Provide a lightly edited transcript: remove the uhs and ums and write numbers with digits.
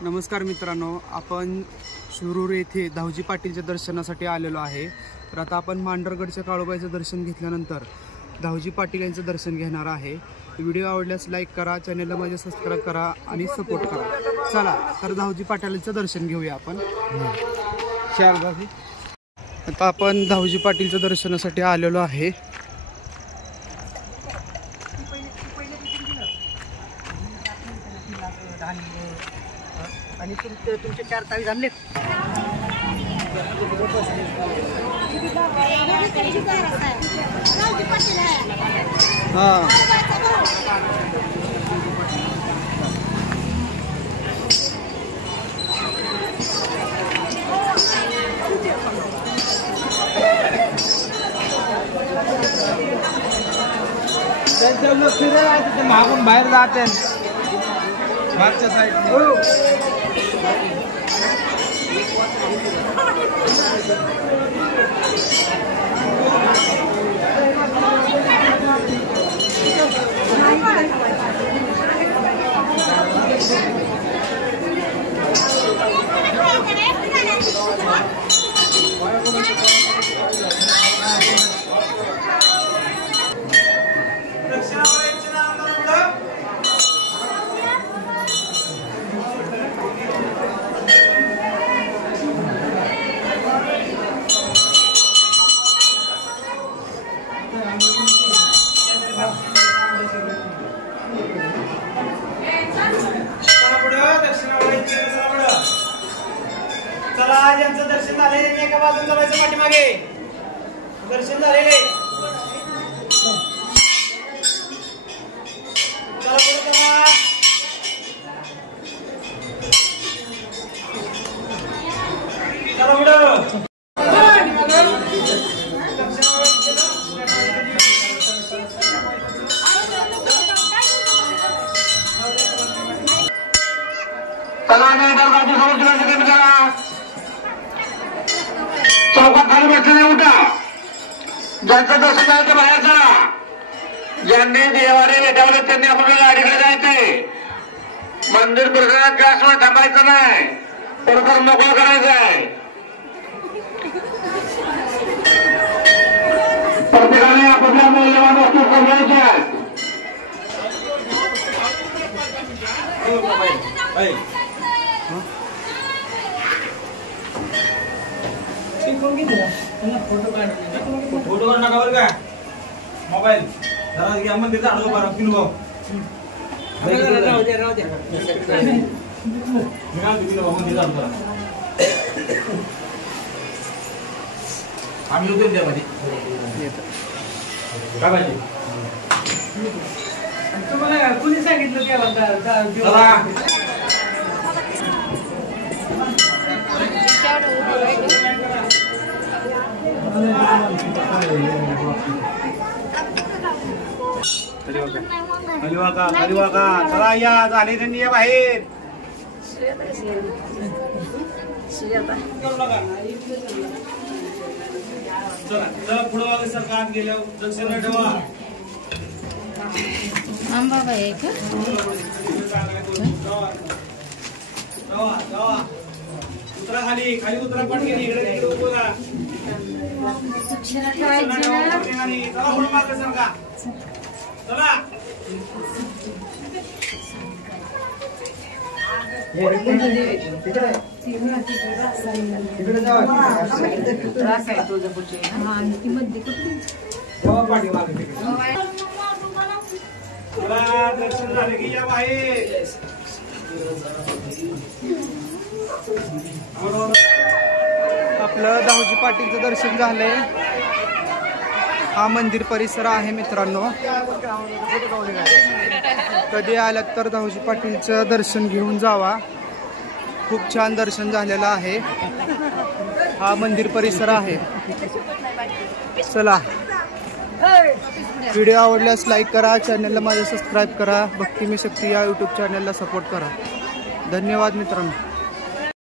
नमस्कार मित्रांनो, आपण शिरूर येथे धावजी पाटीलच्या दर्शनासाठी आलेलो आहे। तर आता आपण मांढरगडच्या काळोबाईचं दर्शन घेतल्यानंतर धावजी पाटील यांचं दर्शन घेणार आहे। व्हिडिओ आवडल्यास लाईक करा, चॅनलला माझ्या सबस्क्राईब करा आणि सपोर्ट करा। चला तर धावजी पाटीलचं दर्शन घेऊया आपण। आता आपण धावजी पाटीलच्या दर्शनासाठी आलेलो आहे। आणि तुमचे 4 तावी झाले। फिरायला मागून बाहेर जाते मागच्या साईडने। चला ज्यांचं दर्शन झाले त्यांनी एका बाजूला चालायचं, पाठीमागे दर्शन झालेले चला पुढे चला। चला पुढे चौकात खाली बसलेले उठा, ज्यांचं दर्शन झालं ते बाहेर चला। ज्यांनी देवाने भेटावले त्यांनी आपल्याला गाडीकडे जायचंय। मंदिर परिसरात जास्त वेळ थांबायचं नाही, परिसर मोकळा करायचा आहे। प्रत्येकाने आपल्या मौल्यवान वस्तू कमवायच्या आहेत। फोटो नका बरं का, मोबाईल जरा घ्या मग तिथं आडवं करा पिन भाऊ। राहू द्या आम्ही लोक द्या मध्ये काय पाहिजे तुम्हाला कुणी सांगितलं की हलवा का चला या झाले त्यांनी या बाहेर चला चला पुढे वागे सर आत गेल्यावर दर्शन ठेवा। आंबाबाई आहे का? उतरा खाली खाली उतरा पटकन इकडे इकडे उभं राहा। चला पुढे मागे सरका चला। दर्शन झाले की या बाहेर। आपलं धावजी पाटीलचं दर्शन झालंय। हा मंदिर परिसर आहे मित्रांनो, कधी आलात तर धावजी पाटीलचं दर्शन घेऊन जावा। खूप छान दर्शन झालेलं आहे। हा मंदिर परिसर आहे। चला, व्हिडिओ आवडल्यास लाईक करा, चॅनलला माझं सबस्क्राईब करा, भक्तिमय शक्ती या यूट्यूब चॅनलला सपोर्ट करा। धन्यवाद मित्रांनो।